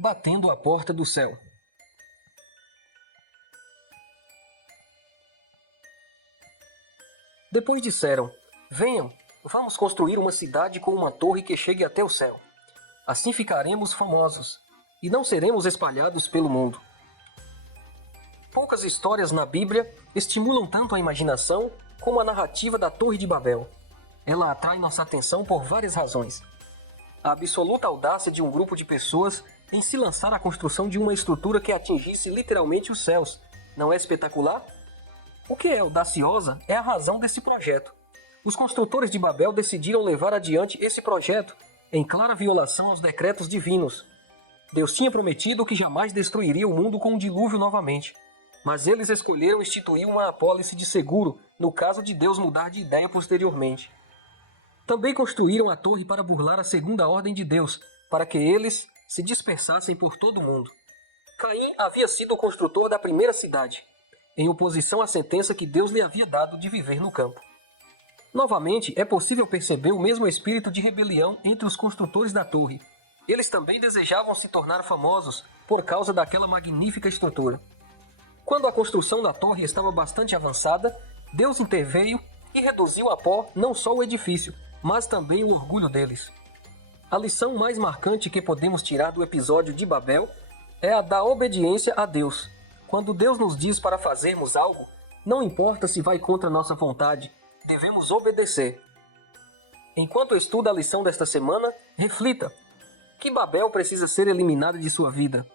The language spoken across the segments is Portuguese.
batendo a porta do céu. Depois disseram: venham, vamos construir uma cidade com uma torre que chegue até o céu. Assim ficaremos famosos, e não seremos espalhados pelo mundo. Poucas histórias na Bíblia estimulam tanto a imaginação como a narrativa da Torre de Babel. Ela atrai nossa atenção por várias razões. A absoluta audácia de um grupo de pessoas em se lançar à construção de uma estrutura que atingisse literalmente os céus. Não é espetacular? O que é audaciosa é a razão desse projeto. Os construtores de Babel decidiram levar adiante esse projeto em clara violação aos decretos divinos. Deus tinha prometido que jamais destruiria o mundo com um dilúvio novamente. Mas eles escolheram instituir uma apólice de seguro no caso de Deus mudar de ideia posteriormente. Também construíram a torre para burlar a segunda ordem de Deus, para que eles se dispersassem por todo o mundo. Caim havia sido o construtor da primeira cidade, em oposição à sentença que Deus lhe havia dado de viver no campo. Novamente, é possível perceber o mesmo espírito de rebelião entre os construtores da torre. Eles também desejavam se tornar famosos por causa daquela magnífica estrutura. Quando a construção da torre estava bastante avançada, Deus interveio e reduziu a pó não só o edifício, mas também o orgulho deles. A lição mais marcante que podemos tirar do episódio de Babel é a da obediência a Deus. Quando Deus nos diz para fazermos algo, não importa se vai contra nossa vontade, devemos obedecer. Enquanto estuda a lição desta semana, reflita: que Babel precisa ser eliminada de sua vida?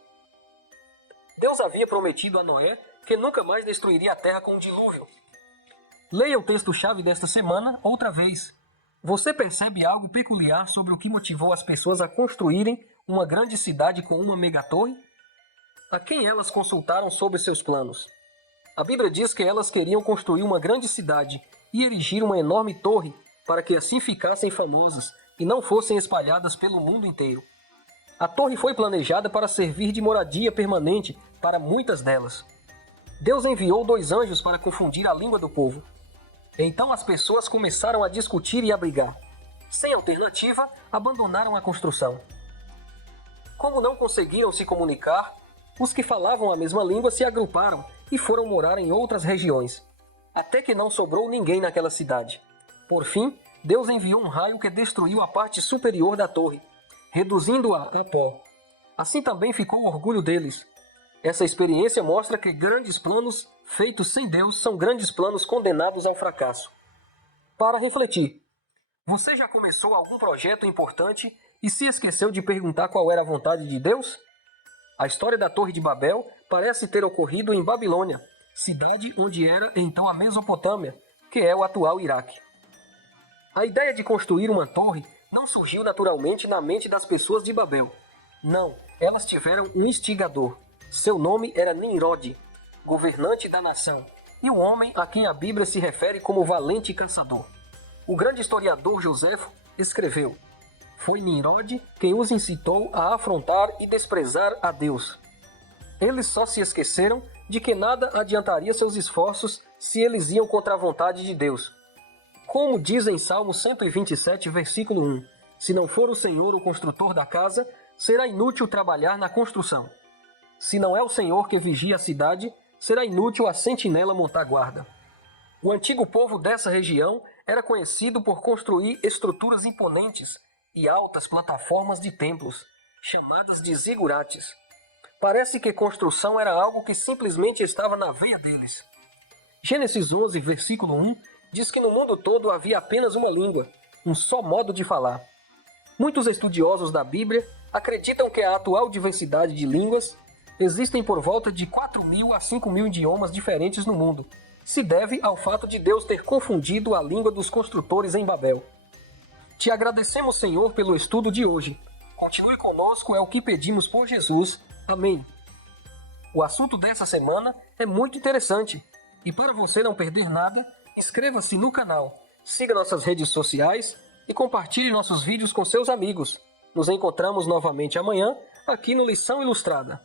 Deus havia prometido a Noé que nunca mais destruiria a terra com um dilúvio. Leia o texto-chave desta semana outra vez. Você percebe algo peculiar sobre o que motivou as pessoas a construírem uma grande cidade com uma megatorre? A quem elas consultaram sobre seus planos? A Bíblia diz que elas queriam construir uma grande cidade e erigir uma enorme torre para que assim ficassem famosas e não fossem espalhadas pelo mundo inteiro. A torre foi planejada para servir de moradia permanente para muitas delas. Deus enviou 2 anjos para confundir a língua do povo. Então as pessoas começaram a discutir e a brigar. Sem alternativa, abandonaram a construção. Como não conseguiram se comunicar, os que falavam a mesma língua se agruparam e foram morar em outras regiões, até que não sobrou ninguém naquela cidade. Por fim, Deus enviou um raio que destruiu a parte superior da torre, reduzindo-a a pó. Assim também ficou o orgulho deles. Essa experiência mostra que grandes planos feitos sem Deus são grandes planos condenados ao fracasso. Para refletir, você já começou algum projeto importante e se esqueceu de perguntar qual era a vontade de Deus? A história da Torre de Babel parece ter ocorrido em Babilônia, cidade onde era então a Mesopotâmia, que é o atual Iraque. A ideia de construir uma torre não surgiu naturalmente na mente das pessoas de Babel. Não, elas tiveram um instigador. Seu nome era Nimrod, governante da nação, e o homem a quem a Bíblia se refere como valente caçador. O grande historiador Joséfo escreveu: foi Nimrod quem os incitou a afrontar e desprezar a Deus. Eles só se esqueceram de que nada adiantaria seus esforços se eles iam contra a vontade de Deus. Como diz em Salmo 127, versículo 1, se não for o Senhor o construtor da casa, será inútil trabalhar na construção. Se não é o Senhor que vigia a cidade, será inútil a sentinela montar guarda. O antigo povo dessa região era conhecido por construir estruturas imponentes e altas plataformas de templos, chamadas de zigurates. Parece que construção era algo que simplesmente estava na veia deles. Gênesis 11, versículo 1, diz que no mundo todo havia apenas uma língua, um só modo de falar. Muitos estudiosos da Bíblia acreditam que a atual diversidade de línguas existem por volta de 4.000 a 5.000 idiomas diferentes no mundo. Se deve ao fato de Deus ter confundido a língua dos construtores em Babel. Te agradecemos, Senhor, pelo estudo de hoje. Continue conosco, é o que pedimos por Jesus. Amém. O assunto dessa semana é muito interessante. E para você não perder nada, inscreva-se no canal, siga nossas redes sociais e compartilhe nossos vídeos com seus amigos. Nos encontramos novamente amanhã, aqui no Lição Ilustrada.